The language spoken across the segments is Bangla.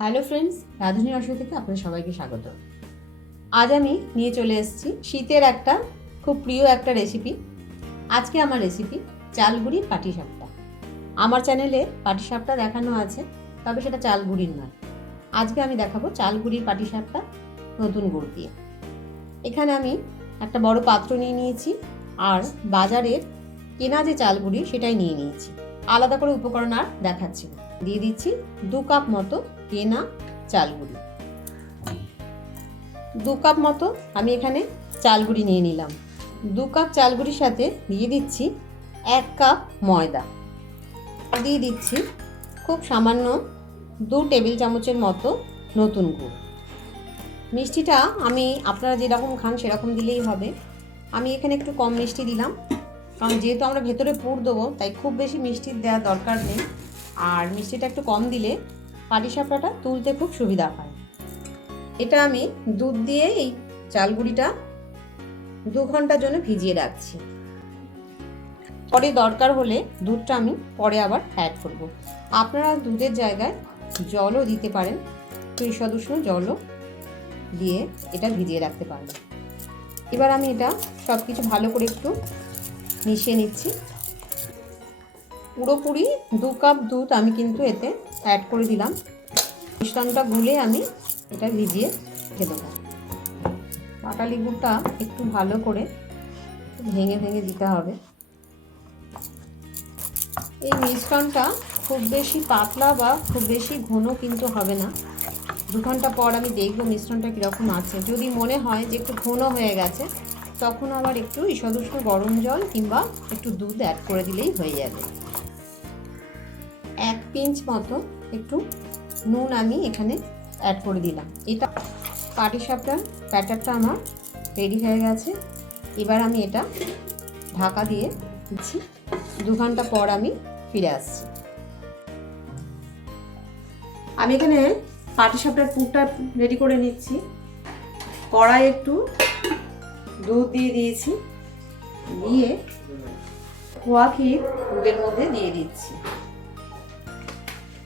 হ্যালো ফ্রেন্ডস রাধুনী রসই থেকে আপনাদের সবাইকে স্বাগত। আজ আমি নিয়ে চলে এসেছি শীতের একটা খুব প্রিয় একটা রেসিপি আজকে আমার রেসিপি চালগুড়ির পাটিসাপটা। আমার চ্যানেলে পাটিসাপটা দেখানো আছে, তবে সেটা চালগুড়ির নয়। আজকে আমি দেখাবো চালগুড়ির পাটিসাপটা নতুন গুড় দিয়ে। এখানে আমি একটা বড় পাত্র নিয়ে নিয়েছি, আর বাজারের কেনা যে চালগুড়ি সেটাই নিয়ে নিয়েছি। আলাদা করে উপকরণ আর দেখাচ্ছি দিয়ে দিচ্ছি দু কাপ মতো কেনা চাল চালগুড়ি। দু কাপ মতো আমি এখানে চাল চালগুড়ি নিয়ে নিলাম। দু কাপ চাল চালগুড়ির সাথে দিয়ে দিচ্ছি এক কাপ ময়দা। দিয়ে দিচ্ছি খুব সামান্য দু টেবিল চামচের মতো নতুন গুড়। মিষ্টিটা আমি, আপনারা যেরকম খান সেরকম দিলেই হবে। আমি এখানে একটু কম মিষ্টি দিলাম। কারণ যেহেতু আমরা ভেতরে পুর দেবো, তাই খুব বেশি মিষ্টি দেওয়ার দরকার নেই। আর মিষ্টিটা একটু কম দিলে পাটিসাপটাটা তুলতে খুব সুবিধা হয়। এটা আমি দুধ দিয়ে এই চালগুড়িটা দু ঘণ্টার জন্য ভিজিয়ে রাখছি। পরে দরকার হলে দুধটা আমি পরে আবার অ্যাড করব। আপনারা দুধের জায়গায় জলও দিতে পারেন ঈষদ উষ্ণ জলও দিয়ে এটা ভিজিয়ে রাখতে পারেন। এবার আমি এটা সব কিছু ভালো করে একটু মিশিয়ে নিচ্ছি। পুরোপুরি দু কাপ দুধ আমি কিন্তু এতে অ্যাড করে দিলাম। মিশ্রণটা গুলে আমি এটা ভিজিয়ে রেখে দেবো। পাটালি গুড়টা একটু ভালো করে ভেঙে ভেঙে দিতে হবে। এই মিশ্রণটা খুব বেশি পাতলা বা খুব বেশি ঘন কিন্তু হবে না। দু ঘণ্টা পর আমি দেখব মিশ্রণটা কীরকম আছে। যদি মনে হয় যে একটু ঘন হয়ে গেছে তখন আবার একটু ঈষদুষ্ণ গরম জল কিংবা একটু দুধ অ্যাড করে দিলেই হয়ে যাবে। এক পিঞ্চ মতো একটু নুন আমি এখানে অ্যাড করে দিলাম। এটা পাটিসাপটার ব্যাটারটা আমার রেডি হয়ে গেছে। এবার আমি এটা ঢাকা দিয়ে দিচ্ছি। দু ঘণ্টা পর আমি ফিরে আসছি। আমি এখানে পাটিসাপটার পুরটা রেডি করে নিচ্ছি। কড়াই একটু দুধ দিয়ে দিয়েছি। দিয়ে খোয়া ক্ষীর দুধের মধ্যে দিয়ে দিচ্ছি।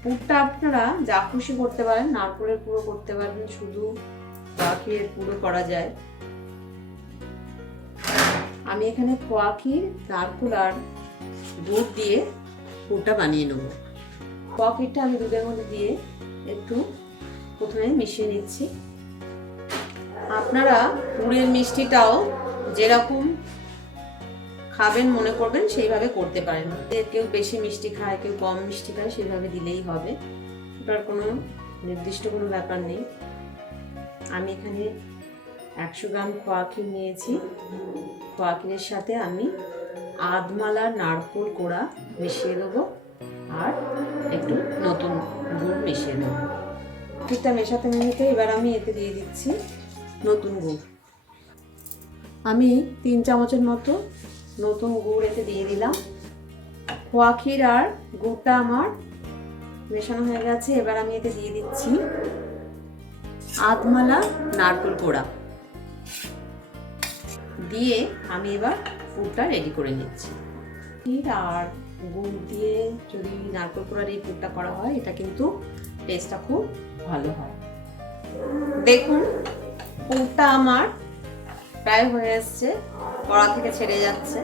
পুরটা আপনারা যা খুশি করতে পারেন, নারকলের পুরো করতে পারবেন, শুধু খোয়া ক্ষীরের পুরো করা যায়। আমি এখানে খোয়া ক্ষীর, নারকুল আর দুধ দিয়ে পুরটা বানিয়ে নেব। খোয়া ক্ষীরটা আমি দুধের মধ্যে দিয়ে একটু প্রথমে মিশিয়ে নিচ্ছি। আপনারা গুড়ের মিষ্টিটাও যেরকম খাবেন, মনে করবেন, সেইভাবে করতে পারেন। কেউ বেশি মিষ্টি খায়, কেউ কম মিষ্টি খায়, সেইভাবে দিলেই হবে। ওটার কোনো নির্দিষ্ট কোনো ব্যাপার নেই। আমি এখানে একশো গ্রাম খোয়া নিয়েছি। খোয়া ক্ষীরের সাথে আমি আধমালা নারকোল কোড়া মিশিয়ে দেবো আর একটু নতুন গুড় মিশিয়ে দেবো। ক্ষীরটা মেশাতে মেশাতে এবার আমি এতে দিয়ে দিচ্ছি। নতুন গুড়। আমি তিন চামচের মতো নতুন গুড় এতে দিয়ে দিলাম। খোয়া ক্ষীর আর গুড়টা আমার মেশানো হয়ে গেছে, এবার আমি এতে দিয়ে দিচ্ছি আধমালা নারকেল কোড়া। দিয়ে আমি এবার পুরটা রেডি করে নিচ্ছি। ক্ষীর আর গুড় দিয়ে যদি নারকেল কোড়ার এই পুরটা করা হয়, এটা কিন্তু টেস্টটা খুব ভালো হয়। দেখুন পুরটা আমার প্রায় হয়ে এসছে। কড়া থেকে ছেড়ে যাচ্ছে।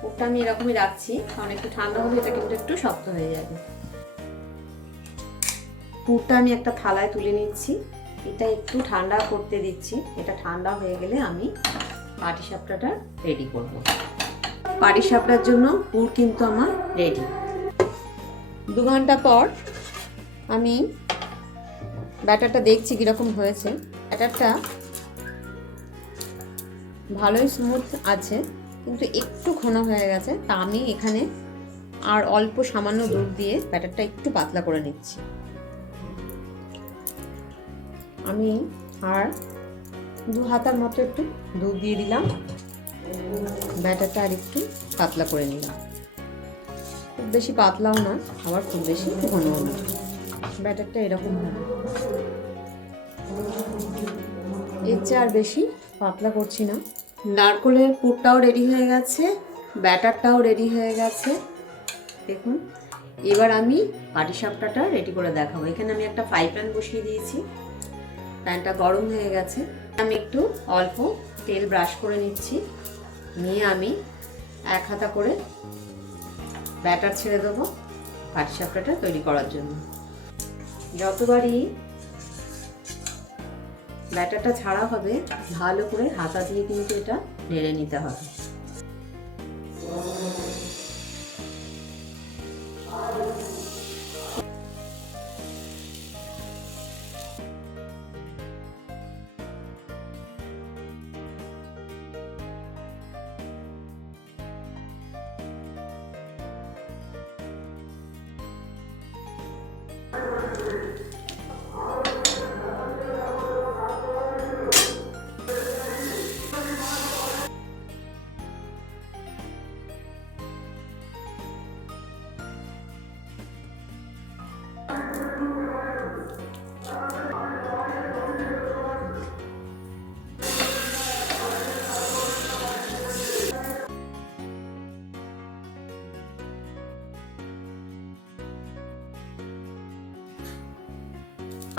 পুরটা আমি এরকমই রাখছি। কারণ একটু ঠান্ডা হলে এটা কিন্তু একটু শক্ত হয়ে যাবে। পুরটা আমি একটা থালায় তুলে নিচ্ছি। এটা একটু ঠান্ডা করতে দিচ্ছি। এটা ঠান্ডা হয়ে গেলে আমি পাটিসাপটাটা রেডি করব। পাটিসাপটার জন্য পুর কিন্তু আমার রেডি দু ঘণ্টা পর আমি ব্যাটারটা দেখছি কীরকম হয়েছে। ব্যাটারটা ভালোই স্মুথ আছে, কিন্তু একটু ঘন হয়ে গেছে, তা আমি এখানে আর অল্প সামান্য দুধ দিয়ে ব্যাটারটা একটু পাতলা করে নিচ্ছি। আমি আর দু হাতার মতো একটু দুধ দিয়ে দিলাম, ব্যাটারটা আর একটু পাতলা করে নিলাম। খুব বেশি পাতলাও না, আবার খুব বেশি ঘনও না, ব্যাটারটা এরকম হবে। এর চেয়ে আর বেশি পাতলা করছি না। নারকলের পুরটাও রেডি হয়ে গেছে, ব্যাটারটাও রেডি হয়ে গেছে। দেখুন, এবার আমি পাটিসাপটাটা রেডি করে দেখাবো। এখানে আমি একটা ফ্রাই প্যান বসিয়ে দিয়েছি। প্যানটা গরম হয়ে গেছে। আমি একটু অল্প তেল ব্রাশ করে নিচ্ছি। নিয়ে আমি এক হাতা করে ব্যাটার ছেড়ে দেবো পাটিসাপটাটা তৈরি করার জন্য। যতবারই ব্যাটারটা ছাড়া হবে ভালো করে হাতা দিয়ে কিন্তু এটা নেড়ে নিতে হবে।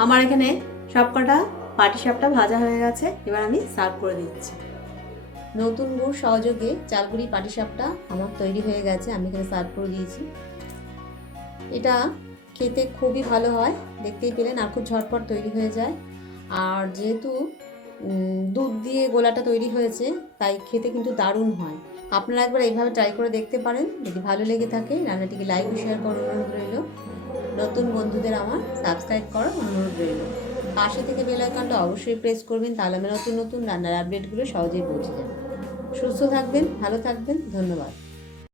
আমার এখানে সবকটা পাটিসাপটা ভাজা হয়ে গেছে, এবার আমি সার্ভ করে দিচ্ছি। নতুন গুড় সহযোগে চালগুড়ি পাটিসাপটা আমার তৈরি হয়ে গেছে, আমি এখানে সার্ভ করে দিয়েছি। এটা খেতে খুবই ভালো হয়, দেখতেই পেলেন আর খুব ঝটপট তৈরি হয়ে যায়। আর যেহেতু দুধ দিয়ে গোলাটা তৈরি হয়েছে, তাই খেতে কিন্তু দারুণ হয়। আপনারা একবার এইভাবে ট্রাই করে দেখতে পারেন। যদি ভালো লেগে থাকে, রান্নাটিকে লাইক শেয়ার করার অনুরোধ রইল। নতুন বন্ধুদের আমার সাবস্ক্রাইব করার অনুরোধ রইল। পাশে থেকে বেল আইকনটা অবশ্যই প্রেস করবেন, তাহলে আমি নতুন নতুন রান্নার আপডেটগুলো সহজেই পৌঁছে যাবে। সুস্থ থাকবেন, ভালো থাকবেন, ধন্যবাদ।